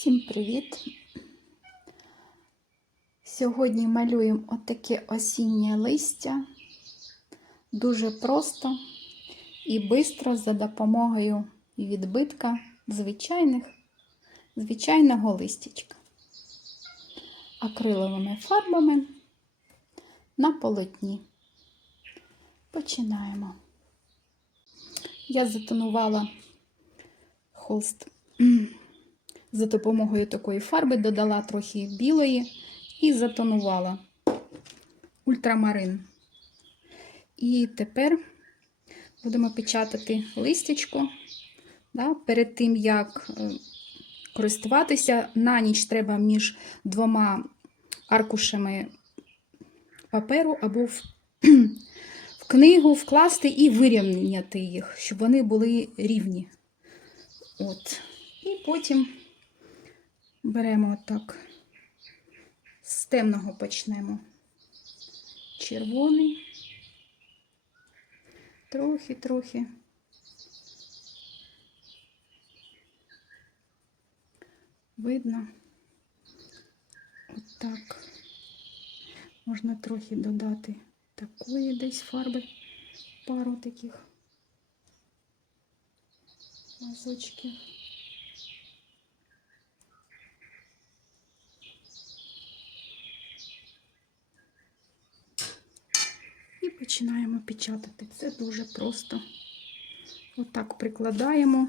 Всім привіт! Сьогодні малюємо отаке осіннє листя. Дуже просто і швидко за допомогою відбитка звичайних, звичайного листячка. Акриловими фарбами на полотні. Починаємо. Я затонувала холст за допомогою такої фарби, додала трохи білої і затонувала ультрамарин. І тепер будемо печатати листячко. Да, Перед тим, як е, користуватися, на ніч треба між двома аркушами паперу або в, в книгу вкласти і вирівняти їх, щоб вони були рівні. От. І потім беремо так, з темного почнемо червоний, трохи-трохи. Видно, отак. Можна трохи додати такої десь фарби, пару таких мазочків. І починаємо печатати. Це дуже просто. Отак прикладаємо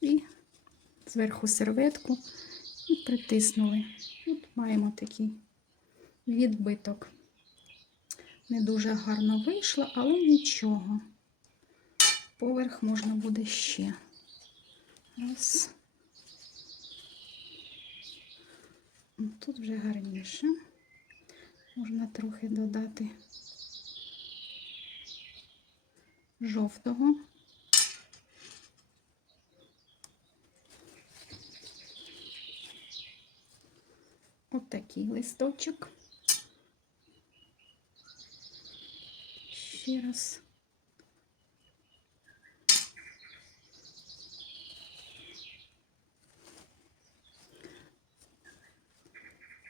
і зверху серветку і притиснули. От маємо такий відбиток. Не дуже гарно вийшло, але нічого. Поверх можна буде ще. Раз. Тут вже гарніше. Можна трохи додати жовтого. Отакий листочок. Ще раз.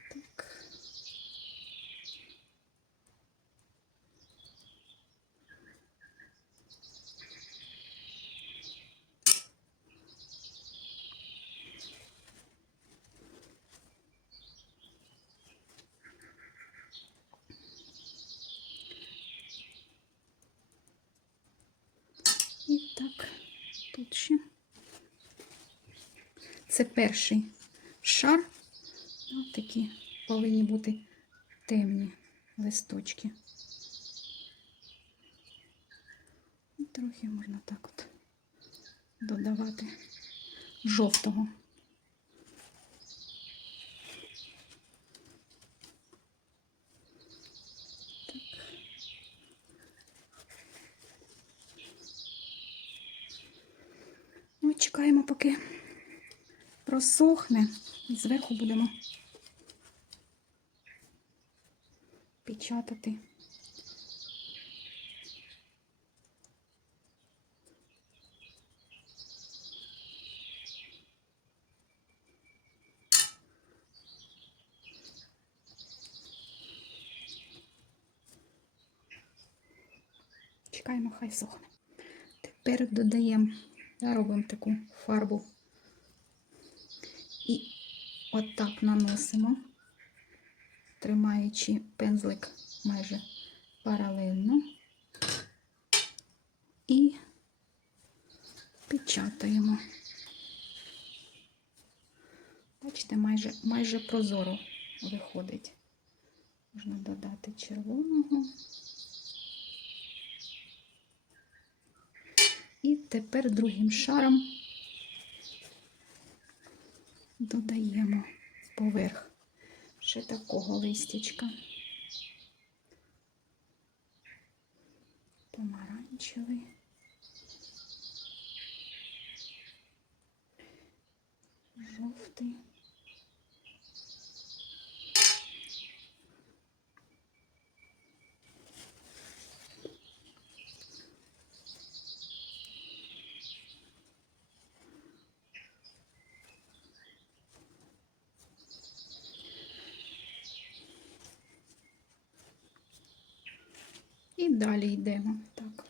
Так. І так, тут ще. Це перший шар. Ось такі повинні бути темні листочки. І трохи можна так от додавати жовтого. Чекаємо, поки просохне, і зверху будемо печатати. Чекаємо, хай сохне. Тепер додаємо Да, робимо таку фарбу і отак наносимо, тримаючи пензлик майже паралельно і печатаємо. Бачите, майже, майже прозоро виходить. Можна додати червоного. І тепер другим шаром додаємо поверх ще такого листячка. Помаранчевий. Жовтий. І далі йдемо. Так.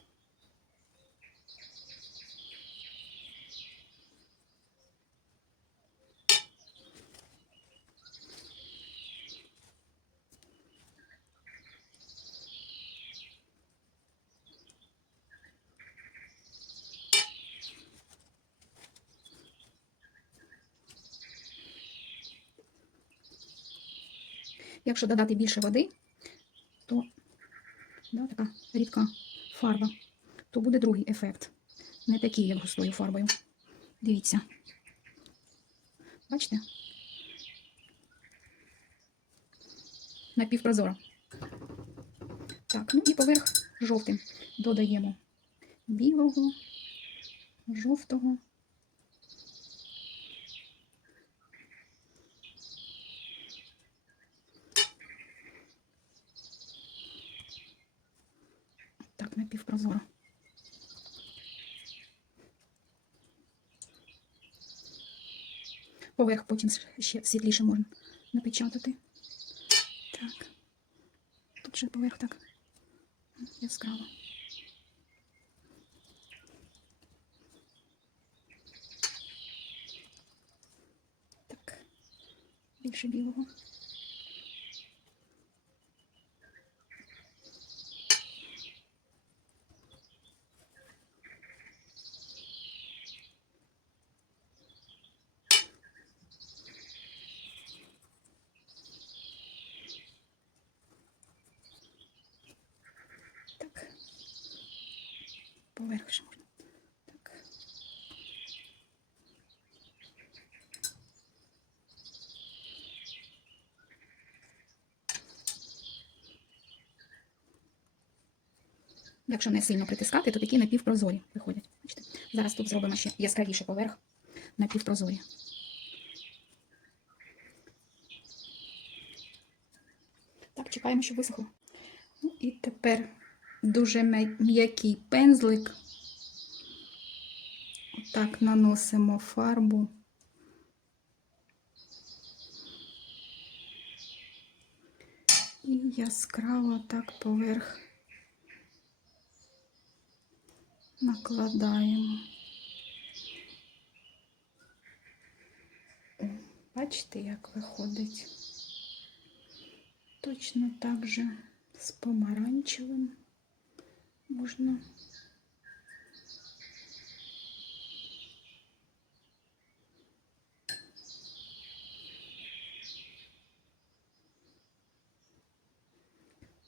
Якщо додати більше води, рідка фарба, то буде другий ефект. Не такий, як густою фарбою. Дивіться. Бачите? Напівпрозоро. Так, ну і поверх жовтим додаємо білого, жовтого. Так, напівпрозоро. Поверх потім ще світліше можна напечатати. Так. Тут же поверх так яскраво. Так. Більше білого. Так. Поверх ще можна. Так. Якщо не сильно притискати, то такі напівпрозорі виходять. Бачите? Зараз тут зробимо ще яскравіше поверх напівпрозорі. Так, чекаємо, щоб висохло. Ну, і тепер дуже м'який пензлик. Отак наносимо фарбу. І яскраво так поверх накладаємо. Бачите, як виходить? Точно так же з помаранчевим можна.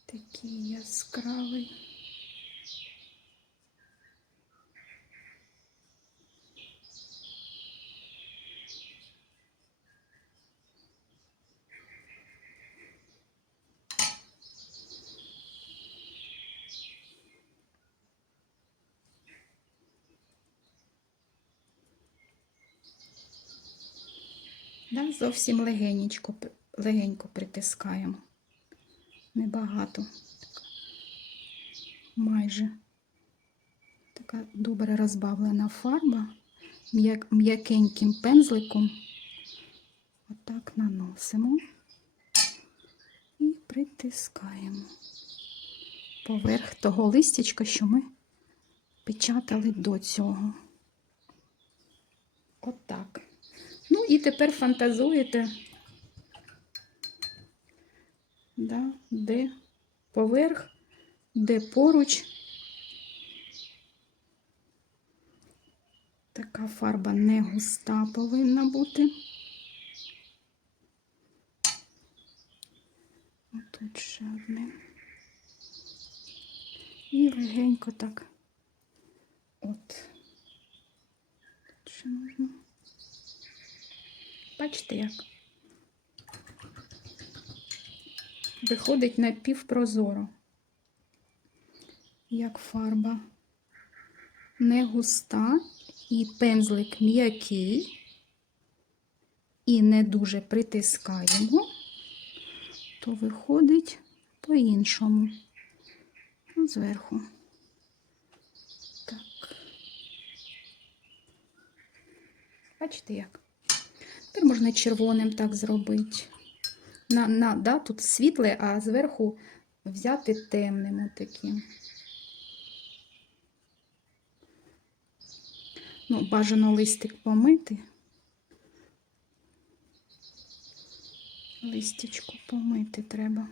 Такий яскравий. Да, зовсім легенечко, легенько притискаємо. Небагато. Майже така добре розбавлена фарба. М'якеньким пензликом. Отак наносимо і притискаємо поверх того листячка, що ми печатали до цього. Отак. Ну і тепер фантазуєте, да, де поверх, де поруч. Така фарба не густа повинна бути. Отут ще одне. І легенько так. От. Тут ще можна. Бачите як? Виходить напівпрозоро, як фарба. Не густа і пензлик м'який, і не дуже притискаємо, то виходить по-іншому. Ну, Зверху. Так. Бачите як? Тепер можна червоним так зробити. На, на, да, Тут світле, а зверху взяти темним отаким. Ну, Бажано листик помити. Листечку помити треба.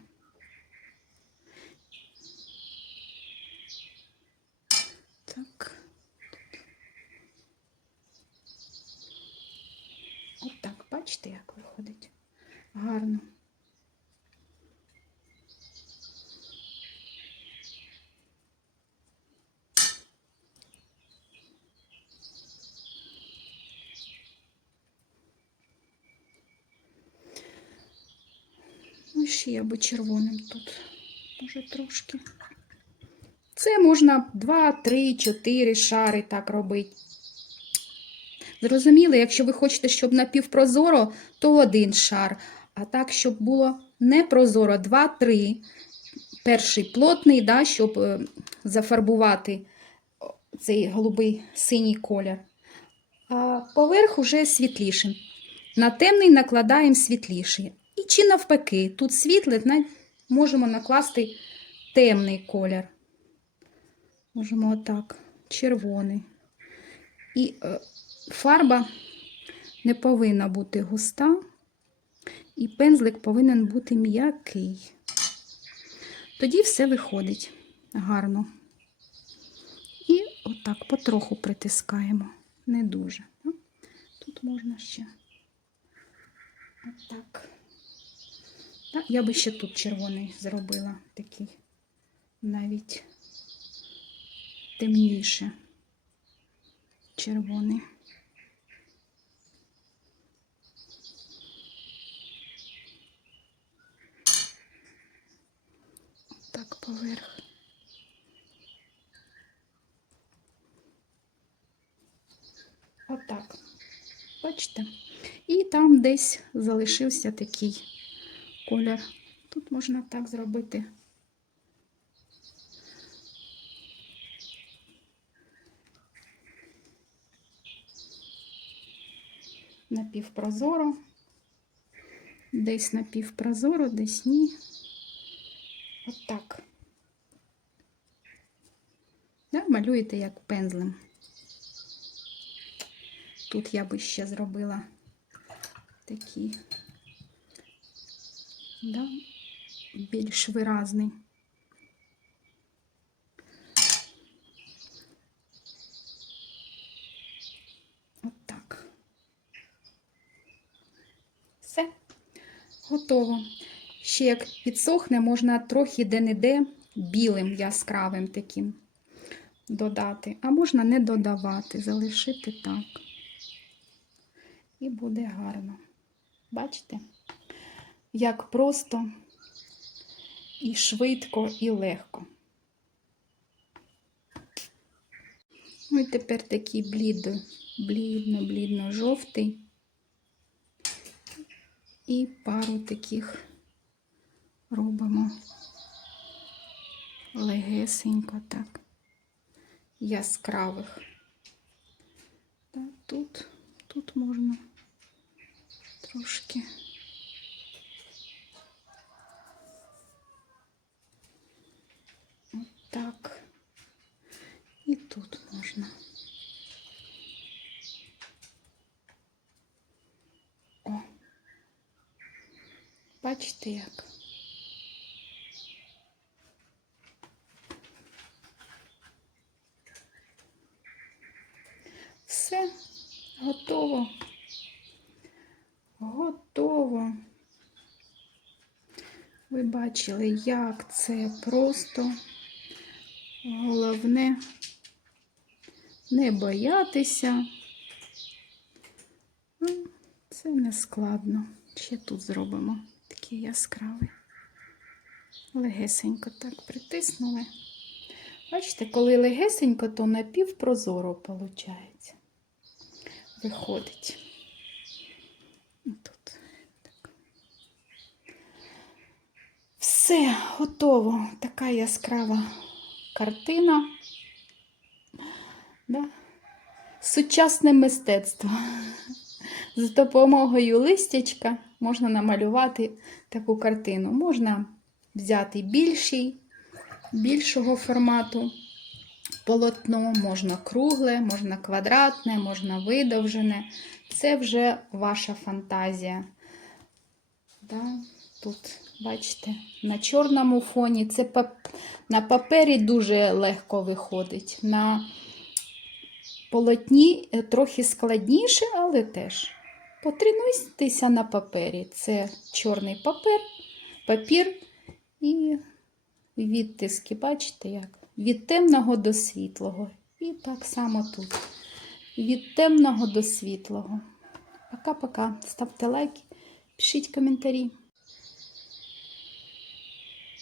Бачите, як виходить? Гарно. Ну, ще я би червоним тут. Може трошки. Це можна 2, 3, 4 шари так робити. Зрозуміли, якщо ви хочете, щоб напівпрозоро, то один шар. А так, щоб було не прозоро, 2-3. Перший плотний, да, щоб е, зафарбувати цей голубий синій колір. А поверх уже світліший. На темний накладаємо світліший. І чи навпаки, тут світле, можемо накласти темний колір. Можемо отак, червоний. І е, фарба не повинна бути густа, і пензлик повинен бути м'який. Тоді все виходить гарно. І отак потроху притискаємо. Не дуже. Тут можна ще отак. Та, Я би ще тут червоний зробила такий навіть темніше. Червоний. Так, поверх. Отак. Бачите? І там десь залишився такий колір. Тут можна так зробити. Напівпрозоро. Десь напівпрозоро, десь ні. Отак. Да, малюєте як пензлем. Тут я би ще зробила такі, да, більш виразний. Отак. Все, готово. Ще як підсохне, можна трохи де-не-де білим яскравим таким додати, а можна не додавати, залишити так. І буде гарно. Бачите? Як просто і швидко, і легко. Ну і тепер такий блідо, блідно, блідно жовтий. І пару таких робимо легесенько так, яскравих. Тут, тут можна трошки. Так. І тут можна. О. Бачите як? Бачили, як це просто. Головне не боятися. Ну, Це не складно. Ще тут зробимо такий яскравий. Легесенько так притиснули. Бачите, коли легесенько, то напівпрозоро виходить. Виходить. Тут. Так. Все, готово. Така яскрава картина. Да? Сучасне мистецтво. З допомогою листячка можна намалювати таку картину. Можна взяти більший, більшого формату, полотно, можна кругле, можна квадратне, можна видовжене. Це вже ваша фантазія. Да? Тут, бачите, на чорному фоні це пап... на папері дуже легко виходить. На полотні е, трохи складніше, але теж. Потренуйтеся на папері. Це чорний папір, папір і відтиски, бачите як? Від темного до світлого. І так само тут. Від темного до світлого. Пока-пока. Ставте лайки, пишіть коментарі.